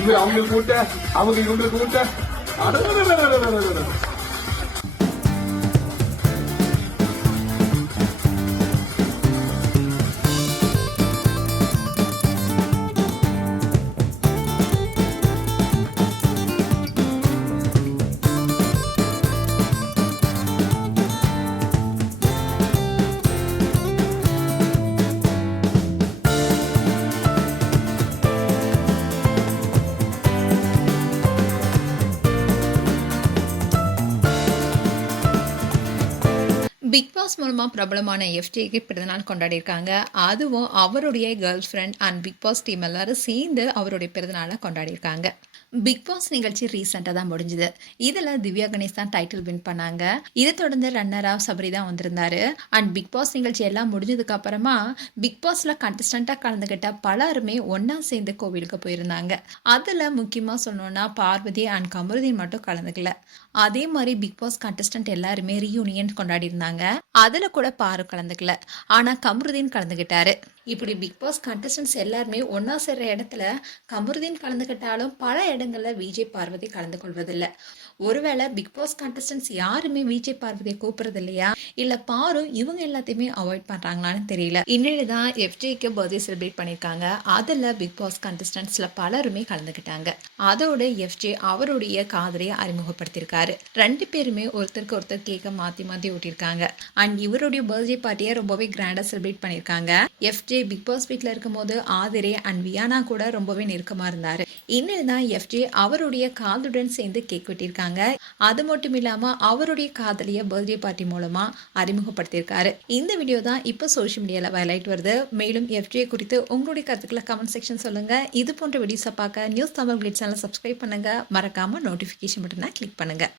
இவர் அவங்களுக்கு கூட்ட அவங்க இவங்களுக்கு கூட்ட பிக் பாஸ் மூலமா பிரபலமான எஃப்ஜேக்கு பிறந்தநாள் கொண்டாடியிருக்காங்க. அதுவும் அவருடைய girlfriend and Bigg Boss team எல்லாரும் சேர்ந்து அவருடைய பிறந்தநாளை கொண்டாடியிருக்காங்க. பிக் பாஸ் நிகழ்ச்சி ரீசெண்டாக தான் முடிஞ்சுது. இதில் திவ்யா கணேஷ் தான் டைட்டில் வின் பண்ணாங்க. இதை தொடர்ந்து ரன்னராக சபரி தான் வந்திருந்தாரு. அண்ட் பிக் பாஸ் நிகழ்ச்சி எல்லாம் முடிஞ்சதுக்கு அப்புறமா பிக் பாஸ்ல கண்டஸ்டண்டாக கலந்துக்கிட்ட பலருமே ஒன்னா சேர்ந்து கோவிலுக்கு போயிருந்தாங்க. அதில் முக்கியமாக சொல்லணும்னா பார்வதி அண்ட் கமருதீன் மட்டும் கலந்துக்கல. அதே மாதிரி பிக் பாஸ் கண்டஸ்டன்ட் எல்லாருமே ரீயூனியன் கொண்டாடி இருந்தாங்க. அதுல கூட பாரு கலந்துக்கல. ஆனா கமருதீன் கலந்துகிட்டாரு. இப்படி பிக் பாஸ் கண்டஸ்டன்ஸ் எல்லாருமே ஒன்னா சேர்ற இடத்துல கமருதீன் கலந்துகிட்டாலும் பல இடங்கள்ல விஜய் பார்வதி கலந்து கொள்வதில்லை. ஒருவேளை பிக் பாஸ் கண்டஸ்டன்ஸ் யாருமே விஜய் பார்வதியை கூப்பிடுறது இல்லையா, இல்ல பாரு இவங்க எல்லாத்தையுமே அவாய்ட் பண்றாங்களான்னு தெரியல. இன்னைக்கு தான் எஃப்ஜேக்கு பர்த்டே செலிப்ரேட் பண்ணியிருக்காங்க. அதுல பிக் பாஸ் கண்டஸ்டன்ஸ்ல பலருமே கலந்துக்கிட்டாங்க. அதோட எஃப்ஜே அவருடைய காதலியை அறிமுகப்படுத்தியிருக்காரு. ரெண்டு பேருமே ஒருத்தருக்கு ஒருத்தர் கேக்க மாத்தி மாத்தி ஊட்டியிருக்காங்க. அண்ட் இவருடைய பர்த்டே பார்ட்டியை ரொம்பவே கிராண்டா செலிப்ரேட் பண்ணியிருக்காங்க. எஃப்ஜே பிக் பாஸ் வீட்டில் இருக்கும்போது ஆதிரே அண்ட் வியானா கூட ரொம்பவே நெருக்கமா இருந்தாரு. இன்னும் தான் எஃப்ஜே அவருடைய காதலுடன் சேர்ந்து கேக் வெட்டியிருக்காங்க. அது மட்டும் இல்லாம அவருடைய காதலிய பர்த்டே பார்ட்டி மூலமா அறிமுகப்படுத்தியிருக்காரு. இந்த வீடியோ தான் இப்போ சோஷியல் மீடியால வைரலாயிட்டு வருது. மேலும் எஃப்ஜே குறித்து உங்களுடைய கருத்துக்களை கமெண்ட் செக்ஷன் சொல்லுங்க. இது போன்ற வீடியோஸை பார்க்க நியூஸ் தமிழ் கிளிட்ஸ் சேனலை சப்ஸ்கிரைப் பண்ணுங்க. மறக்காம நோட்டிபிகேஷன் பட்டனை கிளிக் பண்ணுங்க.